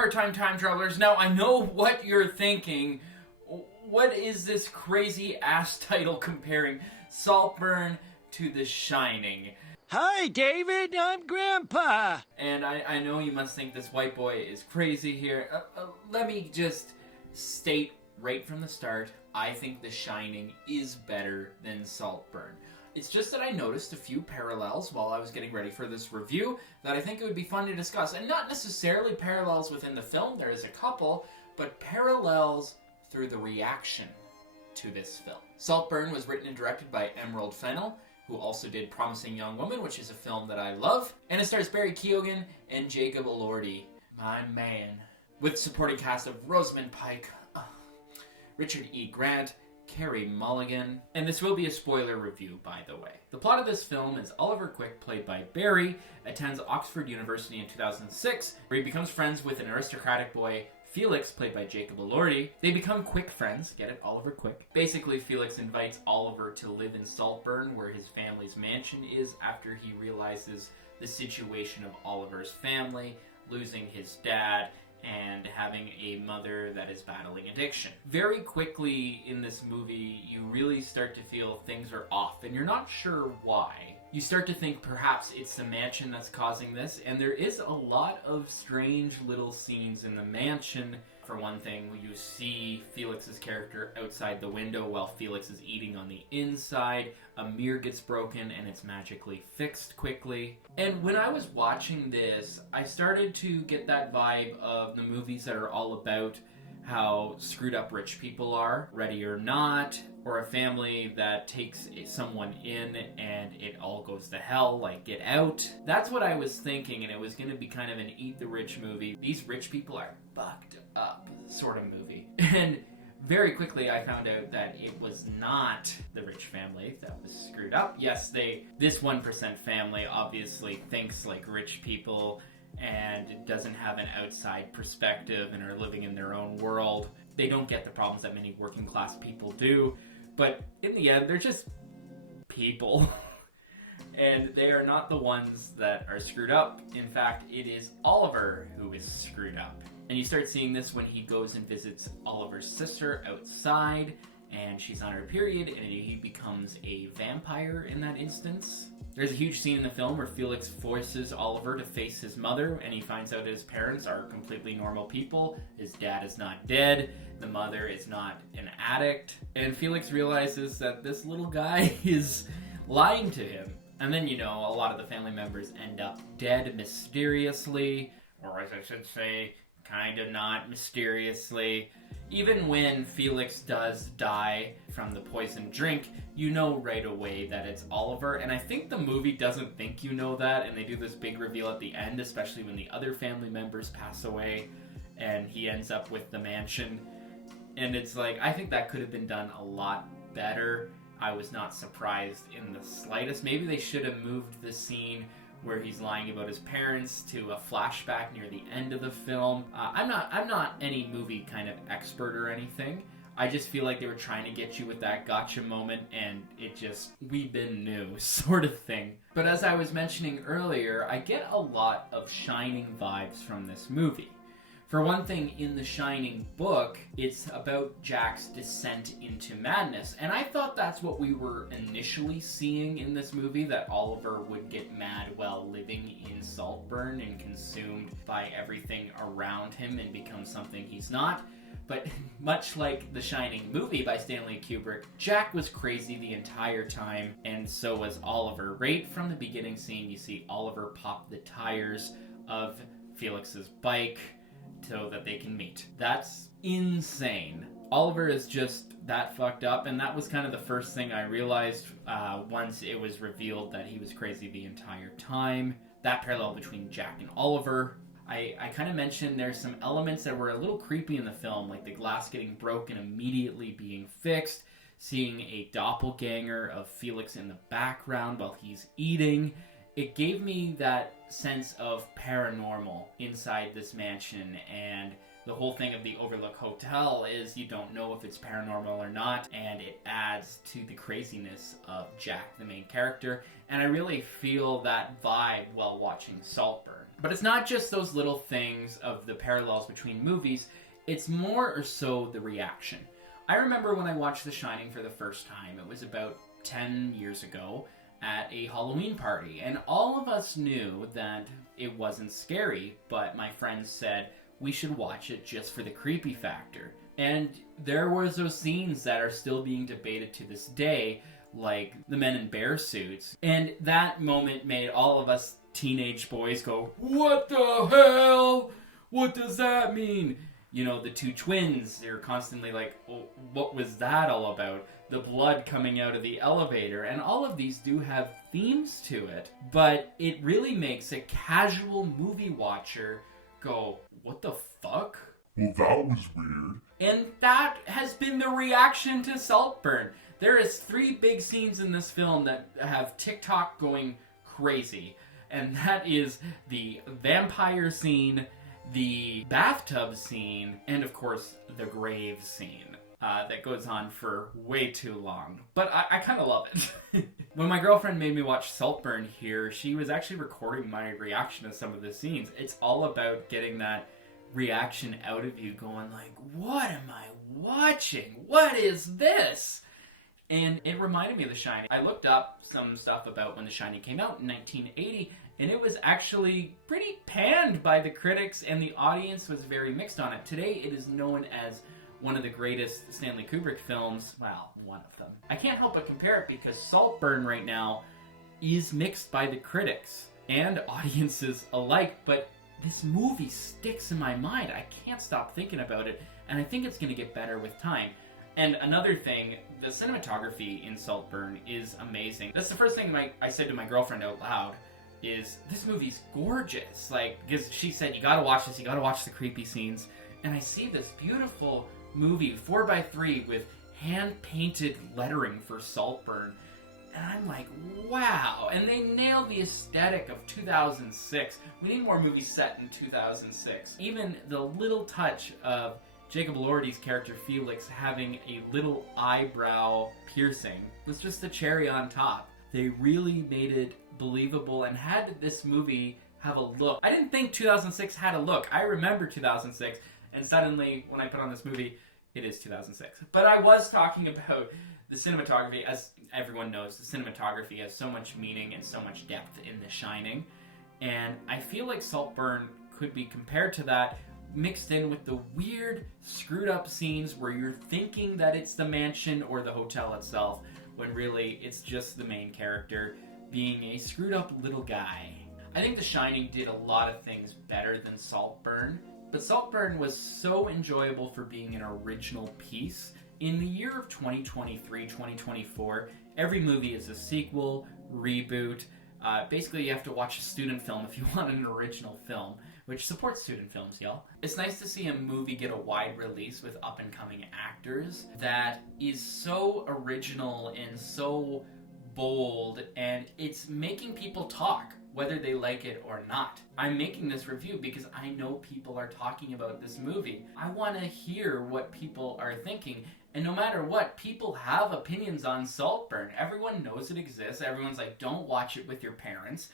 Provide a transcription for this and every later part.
part-time time travelers. Now, I know what you're thinking. What is this crazy-ass title comparing Saltburn to The Shining? Hi, David. I'm Grandpa. And I know you must think this white boy is crazy here. Let me just state right from the start, I think The Shining is better than Saltburn. It's just that I noticed a few parallels while I was getting ready for this review that I think it would be fun to discuss. And not necessarily parallels within the film, there is a couple, but parallels through the reaction to this film. Saltburn was written and directed by Emerald Fennell, who also did Promising Young Woman, which is a film that I love. And it stars Barry Keoghan and Jacob Elordi, my man. With supporting cast of Rosamund Pike, Richard E. Grant, Carey Mulligan, and this will be a spoiler review, by the way. The plot of this film is Oliver Quick, played by Barry, attends Oxford University in 2006, where he becomes friends with an aristocratic boy, Felix, played by Jacob Elordi. They become quick friends, get it, Oliver Quick. Basically, Felix invites Oliver to live in Saltburn, where his family's mansion is, after he realizes the situation of Oliver's family, losing his dad, and having a mother that is battling addiction. Very quickly in this movie, you really start to feel things are off, and you're not sure why. You start to think perhaps it's the mansion that's causing this, and there is a lot of strange little scenes in the mansion. For one thing, you see Felix's character outside the window while Felix is eating on the inside. A mirror gets broken and it's magically fixed quickly. And when I was watching this, I started to get that vibe of the movies that are all about how screwed up rich people are, Ready or Not, or a family that takes someone in and it all goes to hell, like Get Out. That's what I was thinking, and it was going to be kind of an eat the rich movie. These rich people are fucked up sort of movie. And very quickly I found out that it was not the rich family that was screwed up. Yes, this 1% family obviously thinks like rich people and doesn't have an outside perspective and are living in their own world. They don't get the problems that many working class people do, but in the end, they're just people. And they are not the ones that are screwed up. In fact, it is Oliver who is screwed up. And you start seeing this when he goes and visits Oliver's sister outside, and she's on her period, and he becomes a vampire in that instance. There's a huge scene in the film where Felix forces Oliver to face his mother, and he finds out his parents are completely normal people. His dad is not dead. The mother is not an addict. And Felix realizes that this little guy is lying to him. And then, a lot of the family members end up dead mysteriously, or as I should say, kind of not mysteriously. Even when Felix does die from the poisoned drink, you know right away that it's Oliver. And I think the movie doesn't think you know that, and they do this big reveal at the end, especially when the other family members pass away, and he ends up with the mansion. And it's like, I think that could have been done a lot better. I was not surprised in the slightest. Maybe they should have moved the scene where he's lying about his parents to a flashback near the end of the film. I'm not any movie kind of expert or anything. I just feel like they were trying to get you with that gotcha moment, and it just, we've been new sort of thing. But as I was mentioning earlier, I get a lot of Shining vibes from this movie. For one thing, in the Shining book, it's about Jack's descent into madness. And I thought that's what we were initially seeing in this movie, that Oliver would get mad while living in Saltburn and consumed by everything around him and become something he's not. But much like the Shining movie by Stanley Kubrick, Jack was crazy the entire time, and so was Oliver. Right from the beginning scene, you see Oliver pop the tires of Felix's bike so that they can meet. That's insane. Oliver is just that fucked up, and that was kind of the first thing I realized once it was revealed that he was crazy the entire time. That parallel between Jack and Oliver. I kind of mentioned there's some elements that were a little creepy in the film, like the glass getting broken immediately being fixed, seeing a doppelganger of Felix in the background while he's eating. It gave me that sense of paranormal inside this mansion, and The whole thing of the Overlook Hotel is you don't know if it's paranormal or not, and it adds to the craziness of Jack, the main character, and I really feel that vibe while watching Saltburn. But it's not just those little things of the parallels between movies, it's more or so the reaction. I remember when I watched The Shining for the first time, it was about 10 years ago, at a Halloween party, and all of us knew that it wasn't scary, but my friends said we should watch it just for the creepy factor. And there was those scenes that are still being debated to this day, like the men in bear suits, and that moment made all of us teenage boys go, "What the hell? What does that mean?" You know, the two twins, they're constantly like, oh, what was that all about? The blood coming out of the elevator, and all of these do have themes to it, but it really makes a casual movie watcher go, what the fuck? Well, that was weird. And that has been the reaction to Saltburn. There is 3 big scenes in this film that have TikTok going crazy, and that is the vampire scene, the bathtub scene, and of course the grave scene. That goes on for way too long. But I kind of love it. When my girlfriend made me watch Saltburn here, she was actually recording my reaction to some of the scenes. It's all about getting that reaction out of you going like, what am I watching? What is this? And it reminded me of The Shining. I looked up some stuff about when The Shining came out in 1980, and it was actually pretty panned by the critics, and the audience was very mixed on it. Today, it is known as one of the greatest Stanley Kubrick films. Well, one of them. I can't help but compare it because Saltburn right now is mixed by the critics and audiences alike, but this movie sticks in my mind. I can't stop thinking about it, and I think it's going to get better with time. And another thing, the cinematography in Saltburn is amazing. That's the first thing I said to my girlfriend out loud, is this movie's gorgeous. Like, because she said, you gotta watch this, you gotta watch the creepy scenes. And I see this beautiful movie, 4x3, with hand-painted lettering for Saltburn. And I'm like, wow. And they nailed the aesthetic of 2006. We need more movies set in 2006. Even the little touch of Jacob Elordi's character Felix having a little eyebrow piercing was just the cherry on top. They really made it believable and had this movie have a look. I didn't think 2006 had a look. I remember 2006, and suddenly when I put on this movie, it is 2006. But I was talking about the cinematography. As everyone knows, the cinematography has so much meaning and so much depth in The Shining, and I feel like Saltburn could be compared to that, mixed in with the weird, screwed up scenes where you're thinking that it's the mansion or the hotel itself, when really it's just the main character being a screwed up little guy. I think The Shining did a lot of things better than Saltburn, but Saltburn was so enjoyable for being an original piece. In the year of 2023, 2024, every movie is a sequel, reboot. Basically, you have to watch a student film if you want an original film, which supports student films, y'all. It's nice to see a movie get a wide release with up-and-coming actors that is so original and so bold, and it's making people talk, whether they like it or not. I'm making this review because I know people are talking about this movie. I want to hear what people are thinking. And no matter what, people have opinions on Saltburn. Everyone knows it exists. Everyone's like, don't watch it with your parents.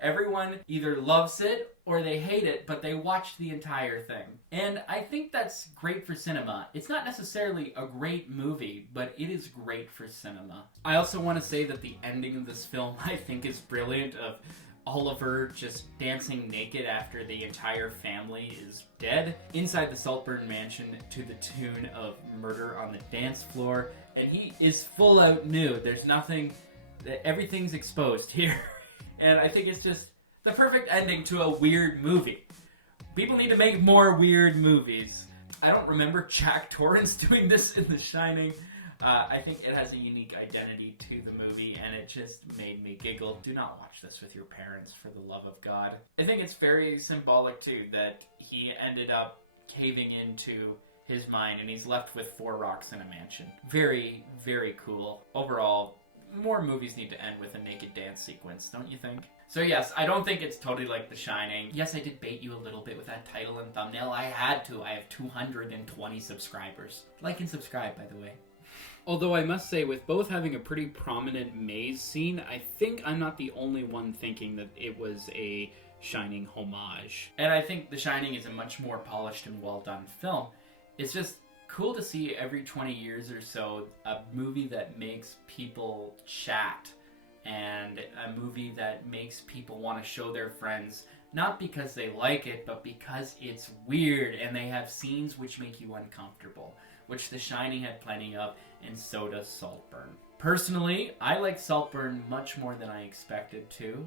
Everyone either loves it or they hate it, but they watch the entire thing. And I think that's great for cinema. It's not necessarily a great movie, but it is great for cinema. I also want to say that the ending of this film, I think, is brilliant, of Oliver just dancing naked after the entire family is dead inside the Saltburn mansion to the tune of Murder on the Dance Floor, and he is full out nude. There's nothing, everything's exposed here. And I think it's just the perfect ending to a weird movie. People need to make more weird movies. I don't remember Jack Torrance doing this in The Shining. I think it has a unique identity to the movie, and it just made me giggle. Do not watch this with your parents, for the love of God. I think it's very symbolic, too, that he ended up caving into his mind, and he's left with 4 rocks in a mansion. Very, very cool. Overall, more movies need to end with a naked dance sequence, don't you think? So yes, I don't think it's totally like The Shining. Yes, I did bait you a little bit with that title and thumbnail. I had to. I have 220 subscribers. Like and subscribe, by the way. Although I must say, with both having a pretty prominent maze scene, I think I'm not the only one thinking that it was a Shining homage. And I think The Shining is a much more polished and well-done film. It's just cool to see every 20 years or so a movie that makes people chat, and a movie that makes people want to show their friends, not because they like it, but because it's weird and they have scenes which make you uncomfortable, which The Shining had plenty of, and so does Saltburn. Personally, I liked Saltburn much more than I expected to.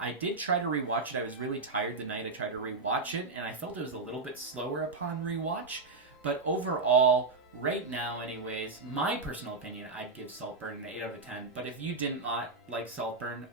I did try to rewatch it. I was really tired the night I tried to rewatch it, and I felt it was a little bit slower upon rewatch. But overall, right now anyways, my personal opinion, I'd give Saltburn an 8 out of 10. But if you did not like Saltburn,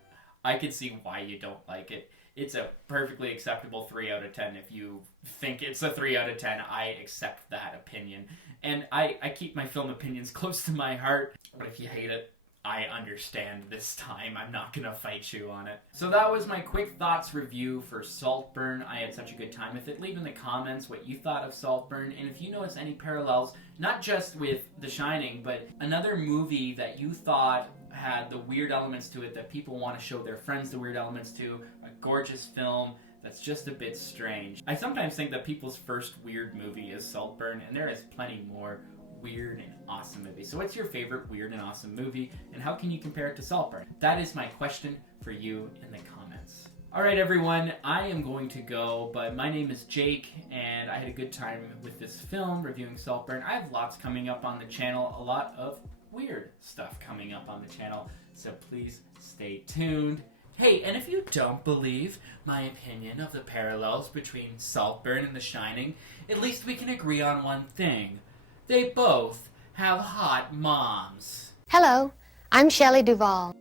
I could see why you don't like it. It's a perfectly acceptable 3 out of 10. If you think it's a 3 out of 10, I accept that opinion. And I keep my film opinions close to my heart. But if you hate it, I understand this time. I'm not going to fight you on it. So that was my quick thoughts review for Saltburn. I had such a good time with it. Leave in the comments what you thought of Saltburn, and if you notice any parallels, not just with The Shining, but another movie that you thought had the weird elements to it that people want to show their friends the weird elements to, a gorgeous film that's just a bit strange. I sometimes think that people's first weird movie is Saltburn, and there is plenty more weird and awesome movie. So what's your favorite weird and awesome movie, and how can you compare it to Saltburn? That is my question for you in the comments. Alright everyone, I am going to go, but my name is Jake, and I had a good time with this film, reviewing Saltburn. I have lots coming up on the channel, a lot of weird stuff coming up on the channel, so please stay tuned. Hey, and if you don't believe my opinion of the parallels between Saltburn and The Shining, at least we can agree on one thing. They both have hot moms. Hello, I'm Shelley Duvall.